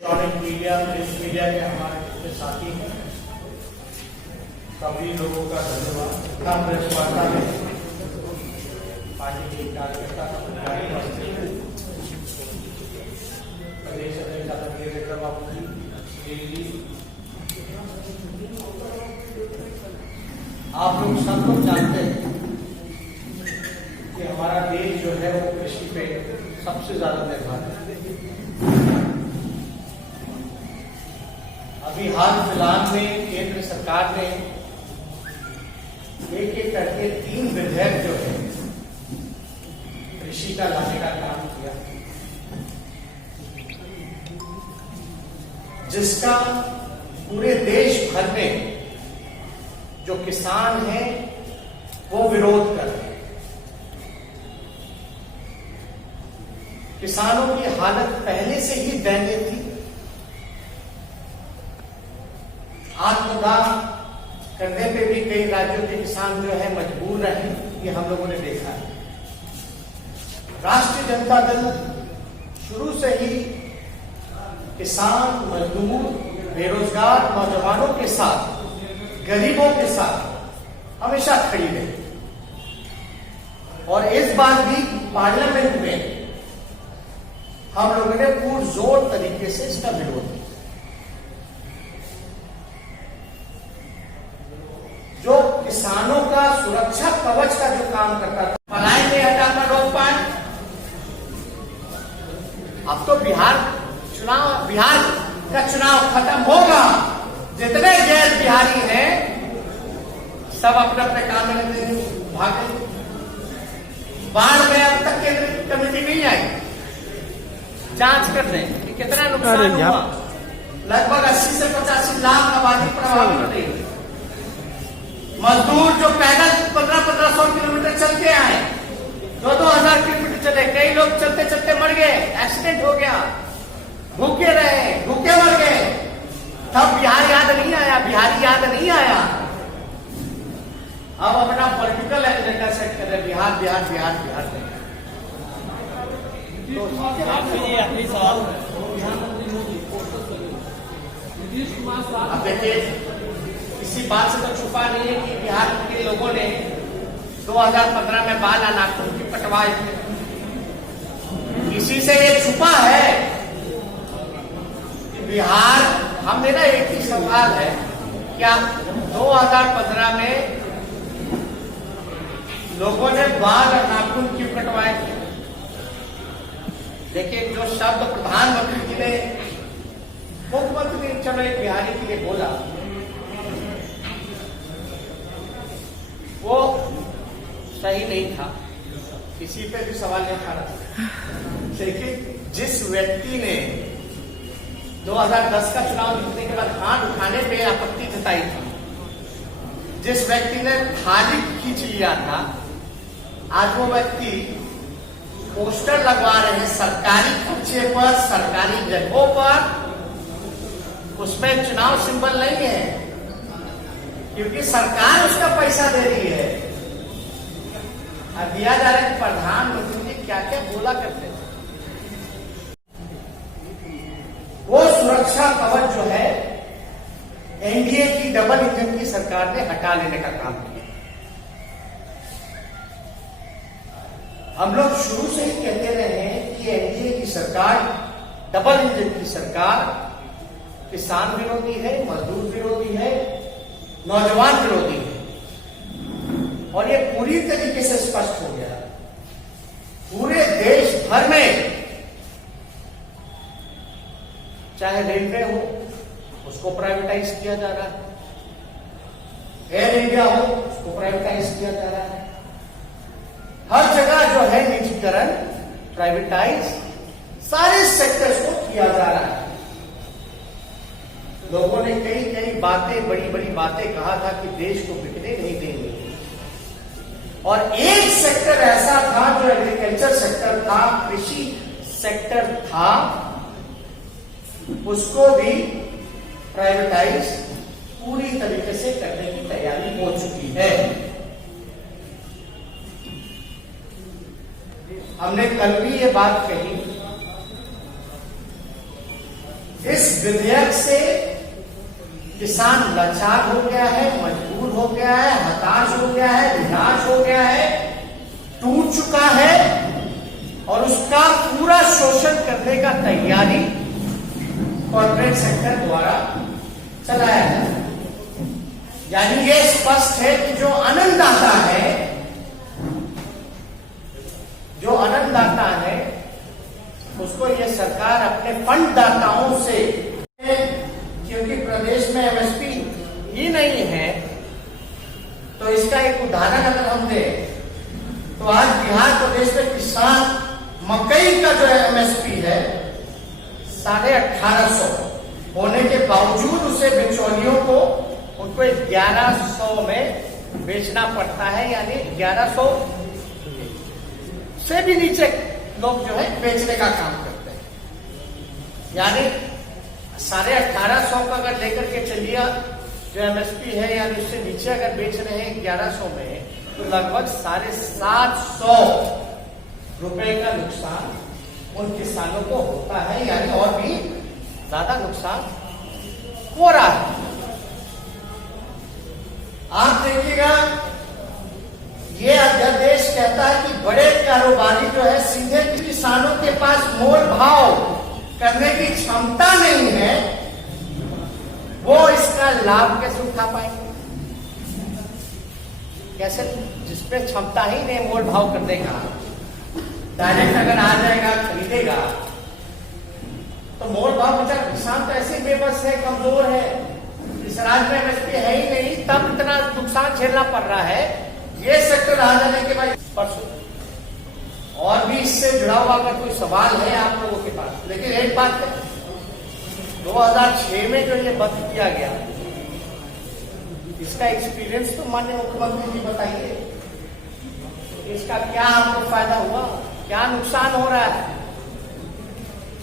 Electronic media, print media के हमारे जितने साथी हैं, सभी लोगों का धन्यवाद। प्रेस वार्ता में पार्टी के कार्यकर्ता प्रदेश अध्यक्ष बाबू जी, आप लोग सब लोग जानते हैं कि हमारा देश जो है वो कृषि पे सबसे ज्यादा निर्भर है। अभी हाल फिलहाल में केंद्र सरकार ने एक करके 3 विधेयक जो है कृषि का लाने का काम किया, जिसका पूरे देश भर में जो किसान हैं वो विरोध कर रहे हैं। किसानों की हालत पहले से ही दयनीय थी। आत्मदाह करने पे भी कई राज्यों के किसान जो है मजबूर रहे, ये हम लोगों ने देखा है। राष्ट्रीय जनता दल शुरू से ही किसान, मजदूर, बेरोजगार नौजवानों के साथ, गरीबों के साथ हमेशा खड़ी रही और इस बार भी पार्लियामेंट में हम लोगों ने पुरजोर तरीके से इसका विरोध किया। जो किसानों का सुरक्षा कवच का जो काम करता था, पलायन नहीं हटाता रोक पाए। अब तो बिहार का चुनाव खत्म होगा, जितने गैर बिहारी हैं सब अपने अपने काम में भागे। बाढ़ में अब तक केंद्र कमेटी नहीं आई जांच कर रहे हैं कि कितना नुकसान हुआ। लगभग 80 से 85 लाख आबादी प्रभावित रही। मजदूर जो पैदल 1500 किलोमीटर चल के आए, 2000 किलोमीटर चले, कई लोग चलते चलते मर गए, एक्सीडेंट हो गया, भूखे रहे, भूखे मर गए। तब बिहार याद नहीं आया, बिहारी याद नहीं आया। अब अपना पॉलिटिकल एजेंडा सेट कर रहे, बिहार बिहार बिहार बिहार। अब देखिए, इसी बात से तो छुपा नहीं है कि बिहार के लोगों ने 2015 में बाल नाखून की कटवाए थे। इसी से ये छुपा है कि बिहार, हम मेरा एक ही सवाल है, क्या 2015 में लोगों ने बाल और नाखून क्यों कटवाए थे? देखिए, जो शब्द प्रधानमंत्री जी ने, मुख्यमंत्री ने चलो एक बिहारी के लिए बोला, वो सही नहीं था, किसी पे भी सवाल नहीं खड़ा था। लेकिन जिस व्यक्ति ने 2010 का चुनाव जीतने के बाद हाथ उठाने पे आपत्ति जताई थी, जिस व्यक्ति ने थाली खींच लिया था, आज वो व्यक्ति पोस्टर लगवा रहे हैं सरकारी खर्चे पर, सरकारी जगहों पर। उसमें चुनाव सिंबल नहीं है, क्योंकि सरकार उसका पैसा दे रही है। अब दिया जा रहा है कि प्रधानमंत्री जी क्या क्या बोला करते थे। वो सुरक्षा कवच जो है एनडीए की डबल इंजन की सरकार ने हटा लेने का काम किया। हम लोग शुरू से ही कहते रहे हैं कि एनडीए की सरकार, डबल इंजन की सरकार, किसान विरोधी है, मजदूर विरोधी है, नौजवान विरोधी है। और ये पूरी तरीके से स्पष्ट हो गया। पूरे देश भर में चाहे रेलवे हो, उसको प्राइवेटाइज किया जा रहा है, एयर इंडिया हो, उसको प्राइवेटाइज किया जा रहा है। हर जगह जो है निजीकरण, प्राइवेटाइज, सारे सेक्टर्स को किया जा रहा है। लोगों ने कई बातें, बड़ी बड़ी बातें कहा था कि देश को बिकने नहीं देंगे। और एक सेक्टर ऐसा था जो एग्रीकल्चर सेक्टर था, कृषि सेक्टर था, उसको भी प्राइवेटाइज पूरी तरीके से करने की तैयारी हो चुकी है। हमने कल भी ये बात कही इस विधेयक से किसान लाचार हो गया है, मजबूर हो गया है, हताश हो गया है, निराश हो गया है, टूट चुका है और उसका पूरा शोषण करने का तैयारी कॉर्पोरेट सेक्टर द्वारा चलाया है। यानी ये स्पष्ट है कि जो अन्नदाता है, उसको ये सरकार अपने फंड दाताओं से, क्योंकि प्रदेश में एमएसपी ही नहीं है, तो इसका एक उदाहरण अगर हम दें तो आज बिहार प्रदेश में किसान मकई का जो एमएसपी है 1850 होने के बावजूद उसे बिचौलियों को उनको 1100 में बेचना पड़ता है। यानी 1100 से भी नीचे लोग जो है बेचने का काम करते हैं। यानी 1850 का अगर लेकर के चलिए जो एमएसपी है, यानी उससे नीचे अगर बेच रहे हैं 1100 में, तो लगभग 750 रुपए का नुकसान उन किसानों को होता है। यानी और भी ज्यादा नुकसान हो रहा है। आप देखिएगा, ये अध्यादेश कहता है कि बड़े कारोबारी जो है सीधे किसानों के पास मोल भाव करने की क्षमता नहीं है, वो इसका लाभ कैसे उठा पाएंगे? कैसे? जिसपे क्षमता ही नहीं मोल भाव करने का, डायरेक्ट अगर आ जाएगा खरीदेगा, तो मोल भाव बचा। किसान तो ऐसे बेबस है, कमजोर है, इस राज्य में एमएसपी है ही नहीं, तब इतना नुकसान झेलना पड़ रहा है। ये सेक्टर आ जाने के बाद परसों और भी इससे जुड़ा हुआ अगर कोई सवाल है आप लोगों के पास, लेकिन एक बात है, 2006 में जो ये बंद किया गया, इसका एक्सपीरियंस तो माननीय मुख्यमंत्री जी बताइए, इसका क्या आपको फायदा हुआ, क्या नुकसान हो रहा है?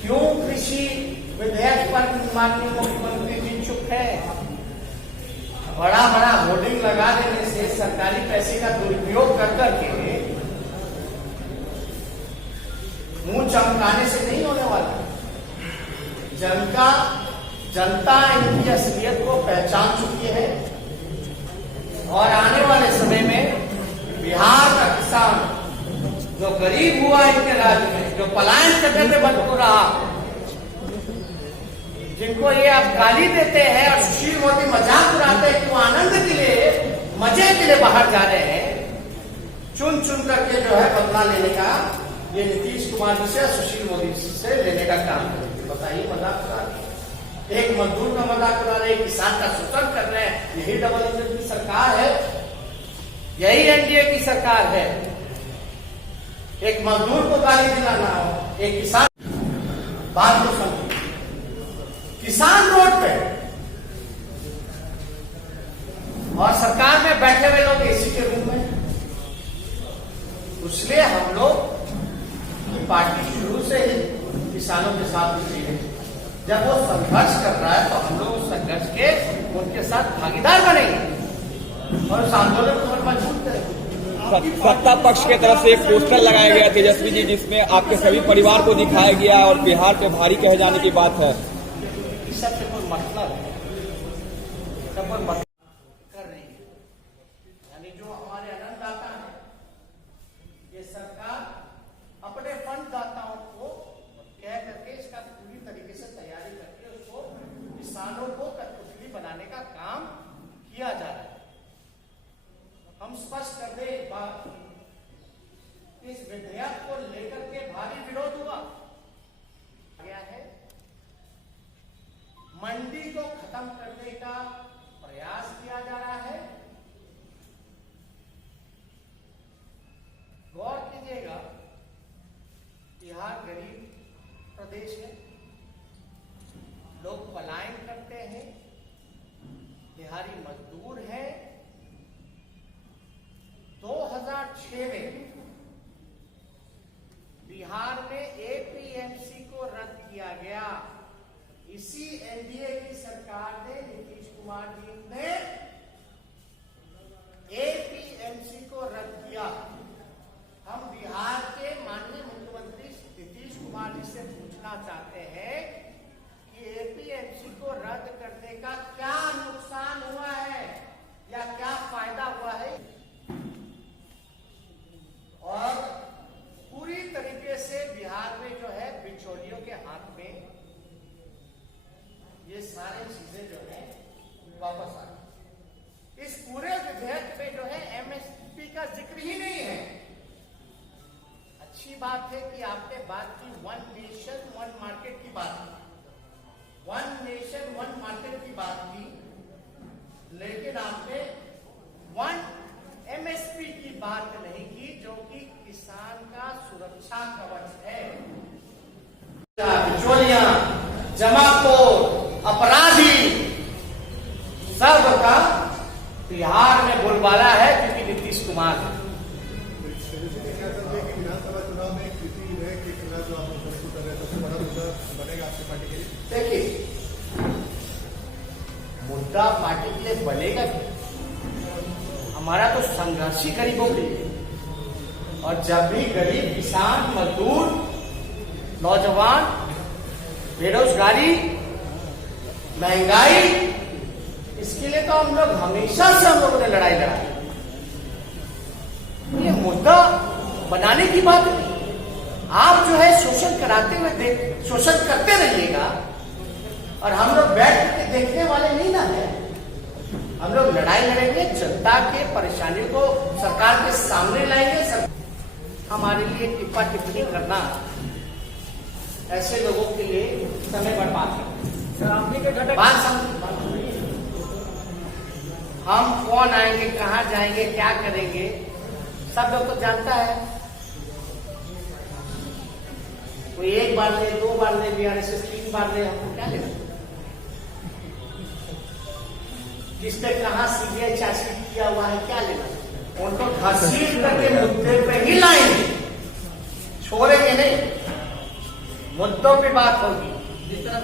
क्यों कृषि विधेयक पर माननीय मुख्यमंत्री जी चुप है? बड़ा बड़ा होर्डिंग लगा देने से, सरकारी पैसे का दुरुपयोग कर करके मुंह चमकाने से नहीं होने वाला। जनता इनकी असलियत को पहचान चुकी है और आने वाले समय में बिहार का किसान जो गरीब हुआ इनके राज्य में, जो पलायन करने में मजबूर रहा, जिनको ये आप गाली देते हैं और सुशील मोदी मजाक उड़ाते हैं कि वो आनंद के लिए, मजे के लिए बाहर जा रहे हैं, चुन चुन करके जो है बदला लेने का ये नीतीश कुमार जी से, सुशील मोदी से लेने का काम करेंगे। बताइए, मजाक उड़ा रहे, एक मजदूर का मजाक उड़ा रहे, एक किसान का शोषण कर रहे हैं। यही डबल इंजन की सरकार है, यही एनडीए की सरकार है। एक मजदूर को गाली दिलाना हो, एक किसान, बात को समझिए, किसान रोड पे और सरकार में बैठे हुए लोग एसी के रूम में। इसलिए हम लोग की पार्टी शुरू से ही किसानों के साथ जुड़ी है। जब वो संघर्ष कर रहा है तो हम लोग उस संघर्ष के उनके साथ भागीदार बनेंगे और उस आंदोलन को मजबूत करेंगे। सत्ता पक्ष के तरफ से एक पोस्टर लगाया गया तेजस्वी जी, जिसमें आपके सभी परिवार को दिखाया गया और बिहार पे भारी कहे जाने की बात है। सबसे कोई मतलब है, सब कोई मतलब कर रही है। यानी जो हमारे अन्नदाता हैं, ये सरकार अपने फंड दाताओं को कह करके इसका पूरी तरीके से तैयारी करके उसको किसानों को कठपुतली बनाने का काम किया जा रहा है। हम स्पष्ट कर दे एक बात, इस विधेयक को लेकर के भारी विरोध हुआ गया है। मंडी को खत्म करने का प्रयास किया जा रहा है। गौर कीजिएगा, बिहार गरीब प्रदेश है, लोग पलायन करते हैं, बिहारी मजदूर है। 2006 में बिहार में एपीएमसी को रद्द किया गया। इसी एनडीए की सरकार ने, नीतीश कुमार जी ने एपीएमसी को रद्द किया। हम बिहार के माननीय मुख्यमंत्री नीतीश कुमार जी से पूछना चाहते हैं कि वापस आ गए। इस पूरे विधेयक में जो है एमएसपी का जिक्र ही नहीं है। अच्छी बात है कि आपने बात की वन नेशन वन मार्केट की बात की, वन नेशन वन मार्केट की बात की, लेकिन आपने वन एमएसपी की बात नहीं की, जो कि किसान का सुरक्षा कवच है। बिचौलियां, जमाखोर, अपराधी सबका बिहार में बोलबाला है, क्योंकि नीतीश कुमार है। विधानसभा चुनाव में कृषि विधेयक के खिलाफ जो आप लोग प्रस्तुत कर रहे हैं, सबसे बड़ा मुद्दा बनेगा आपकी पार्टी के लिए? देखिए, मुद्दा पार्टी के लिए बनेगा क्या? हमारा तो संघर्ष ही गरीबों के लिए, और जब भी गरीब, किसान, मजदूर, नौजवान, बेरोजगारी, महंगाई, इसके लिए तो हम लोग हमेशा से हम लोगों ने लड़ाई लड़ाई। ये मुद्दा बनाने की बात नहीं। आप जो है शोषण कराते हुए शोषण करते रहिएगा, और हम लोग बैठ के देखने वाले नहीं ना है। हम लोग लड़ाई लड़ेंगे, जनता के परेशानियों को सरकार के सामने लाएंगे। हमारे लिए टिप्पा टिप्पणी करना ऐसे लोगों के लिए समय बर्बाद है। बात समझिए, हम कौन आएंगे, कहां जाएंगे, क्या करेंगे, सब लोग तो जानता है। कोई एक बार ले, दो बार ले, बीआरएसएस 3 बार ले, हमको क्या लेना? किसने कहा सीबीआई चार्जशीट किया हुआ है, क्या लेना? उनको घसीट करके मुद्दे पे ही लाएंगे, छोड़ेंगे नहीं। मुद्दों पे बात होगी। जिस तरह